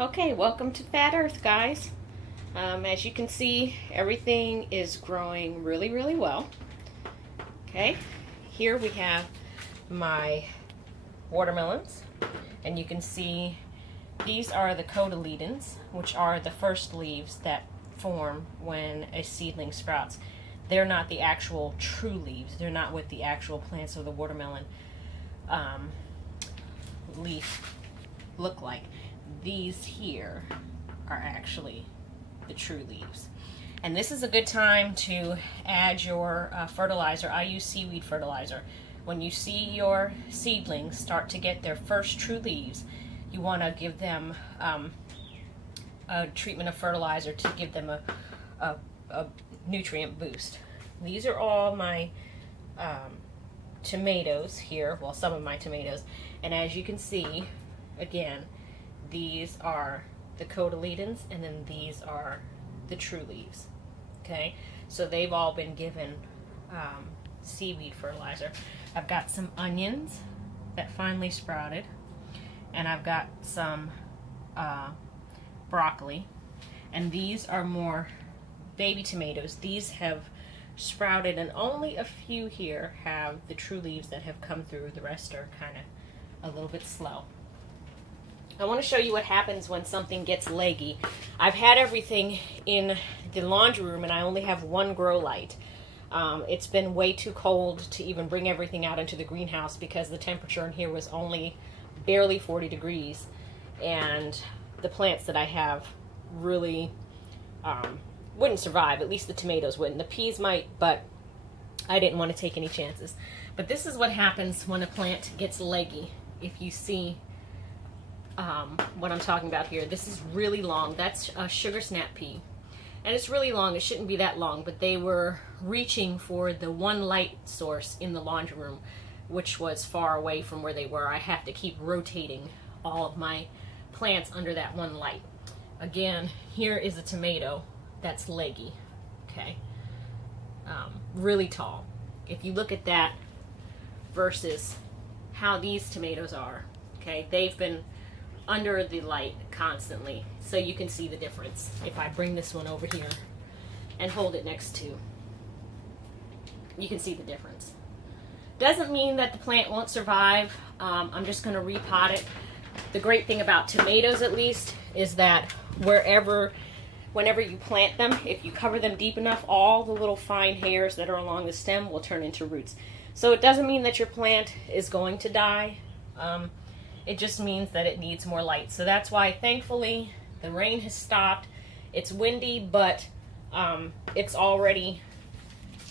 Okay, welcome to Fat Earth, guys. As you can see, everything is growing really well. Okay, here we have my watermelons, and you can see these are the cotyledons, which are the first leaves that form when a seedling sprouts. They're not the actual true leaves. They're not what the actual plants of the watermelon leaf look like. These here are actually the true leaves. And this is a good time to add your fertilizer. I use seaweed fertilizer. When you see your seedlings start to get their first true leaves, you want to give them a treatment of fertilizer to give them a nutrient boost. These are all my tomatoes here, well, some of my tomatoes, and as you can see, again, these are the cotyledons, and then these are the true leaves. Okay, so they've all been given seaweed fertilizer. I've got some onions that finally sprouted, and I've got some broccoli, and these are more baby tomatoes. These have sprouted, and only a few here have the true leaves that have come through. The rest are kind of a little bit slow. I want to show you what happens when something gets leggy. I've had everything in the laundry room, and I only have one grow light. It's been way too cold to even bring everything out into the greenhouse because the temperature in here was only barely 40 degrees, and the plants that I have really wouldn't survive. At least the tomatoes wouldn't. The peas might, but I didn't want to take any chances. But this is what happens when a plant gets leggy. If you see what I'm talking about here, this is really long. That's a sugar snap pea, and it's really long. It shouldn't be that long, but they were reaching for the one light source in the laundry room, which was far away from where they were. I have to keep rotating all of my plants under that one light. Again, here is a tomato that's leggy, okay, really tall. If you look at that versus how these tomatoes are, okay, they've been under the light constantly, so you can see the difference. If I bring this one over here and hold it next to, you can see the difference. Doesn't mean that the plant won't survive. I'm just going to repot it. The great thing about tomatoes, at least, is that whenever you plant them, if you cover them deep enough, all the little fine hairs that are along the stem will turn into roots. So it doesn't mean that your plant is going to die. It just means that it needs more light. So that's why, thankfully, the rain has stopped. It's windy, but it's already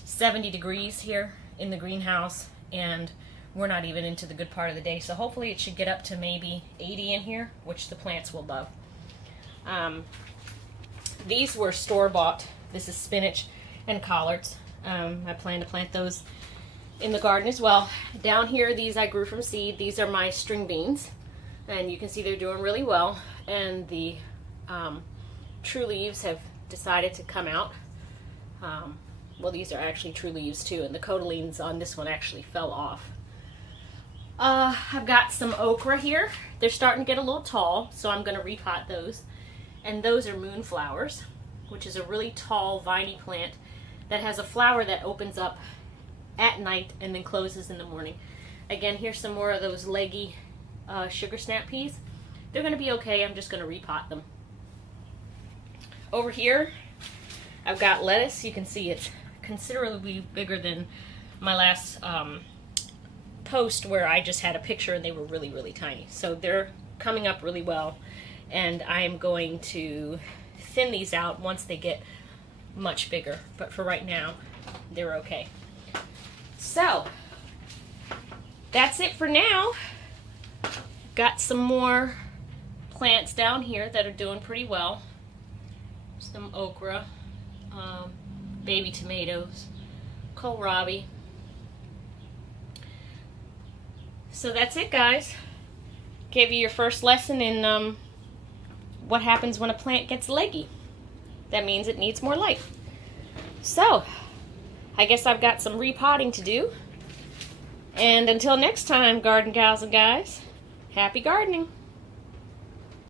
70 degrees here in the greenhouse, and we're not even into the good part of the day. So hopefully it should get up to maybe 80 in here, which the plants will love. These were store-bought. This is spinach and collards. I plan to plant those in the garden as well. Down here, these I grew from seed. These are my string beans, and you can see they're doing really well, and the true leaves have decided to come out. Well, these are actually true leaves too, and the cotyledons on this one actually fell off. I've got some okra here. They're starting to get a little tall, so I'm going to repot those. And those are moonflowers, which is a really tall viney plant that has a flower that opens up at night and then closes in the morning. Again, here's some more of those leggy sugar snap peas. They're going to be okay. I'm just going to repot them. Over here, I've got lettuce. You can see it's considerably bigger than my last post where I just had a picture and they were really tiny. So they're coming up really well, and I am going to thin these out once they get much bigger. But for right now, they're okay. So, that's it for now. Got some more plants down here that are doing pretty well. Some okra, baby tomatoes, kohlrabi. So that's it, guys. Gave you your first lesson in what happens when a plant gets leggy. That means it needs more light. So, I guess I've got some repotting to do. And until next time, garden gals and guys, happy gardening.